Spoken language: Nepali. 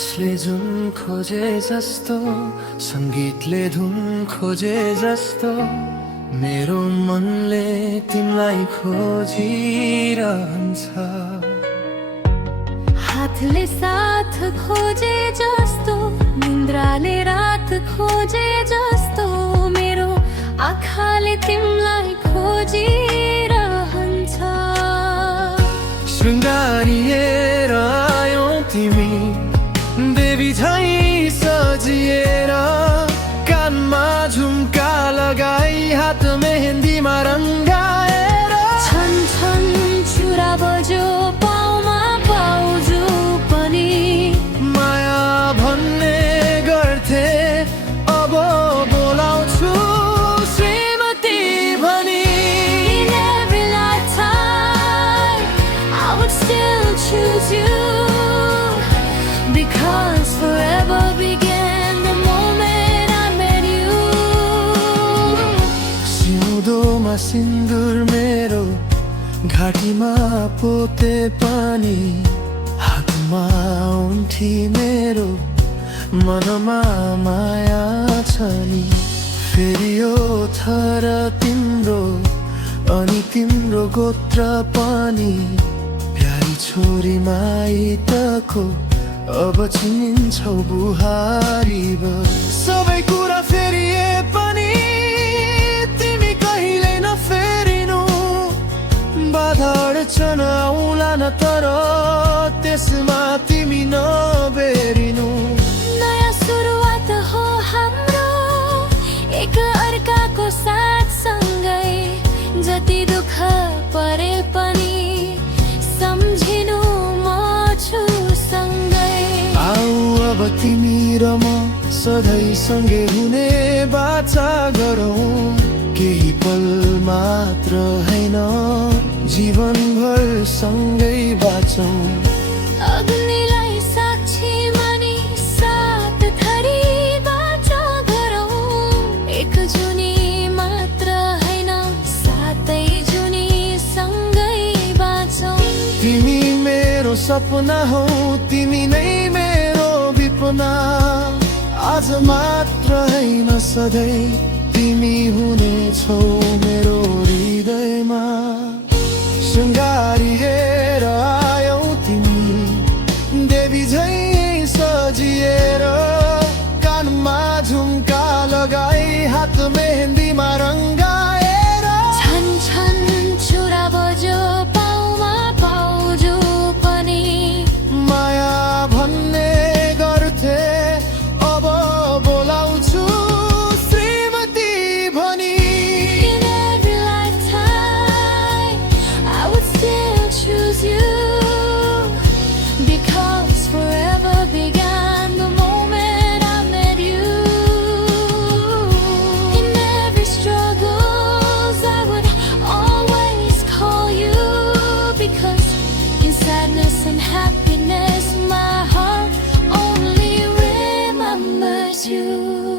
आकाशले जुन खोजे जस्तो सङ्गीतले धुन खोजे जस्तो मेरो मनले तिमीलाई खोजिरहन्छ। हातले साथ खोजे जस्तो निन्द्राले रात खोजे जस्तो मेरो आँखाले तिमीलाई खोजिरहन्छ। शृङ्गारिएर आयौ तिमी देवी झै सजिएर, कानमा झुम्का लगाई हात मेहेन्दीमा रङ्गाएर, छन छन चुरा बज्यो पाउमा पाउजु पनि माया भन्ने गर्थे अब बोलाउँछु श्रीमती भनी। In every lifetime I would still choose you because forever began the moment I met you. सिउँदोमा सिन्दुर मेरो, घाँटीमा पोते पानी, हातमा उन्ठी मेरो, मनमा माया छ नि। फेरि यो थर तिम्रो अनि तिम्रो गोत्र पनि, प्यारी छोरी माइतको अब चिनिन्छौ बुहारी भयो। सबै कुरा फेरिए पनि तिमी कहिल्यै नफेरिनु, बाधा अड्चन आउला न तर त्यसमा तिमी नबेरिनु। नयाँ सुरुवात हो हाम्रो एक अर्काको साथ सँगै, जति दुःख परे पनि सम्झिनु म छु सँगै। आऊ अब तिमी र म सधैँ सँगै हुने बाचा गरौँ, केही पल मात्र हैन जीवनभर सँगै बाँचौँ। अग्निलाई साक्षी मानी सात थरी बाचा गरौँ, एक जुनी मात्र हैन सातै जुनी सँगै बाँचौँ। तिमी मेरो सपना हौ, तिमी नै मेरो विपना, आज मात्र हैन सधैँ तिमी हुनेछौ मेरो हृदयमा। शृङ्गारिएर आयौ तिमी देवी झै सजिएर, कानमा झुम्का लगाई हात मेहेन्दीमा रङ्गाएर, छन छन चुरा बज्यो पाउमा पाउजु पनि माया भन्ने गर्थे अब बोलाउँछु श्रीमती भनी। In every lifetime I would still choose you because forever began the moment I met you. In every struggles I would always call you because in sadness and happiness my heart only remembers you.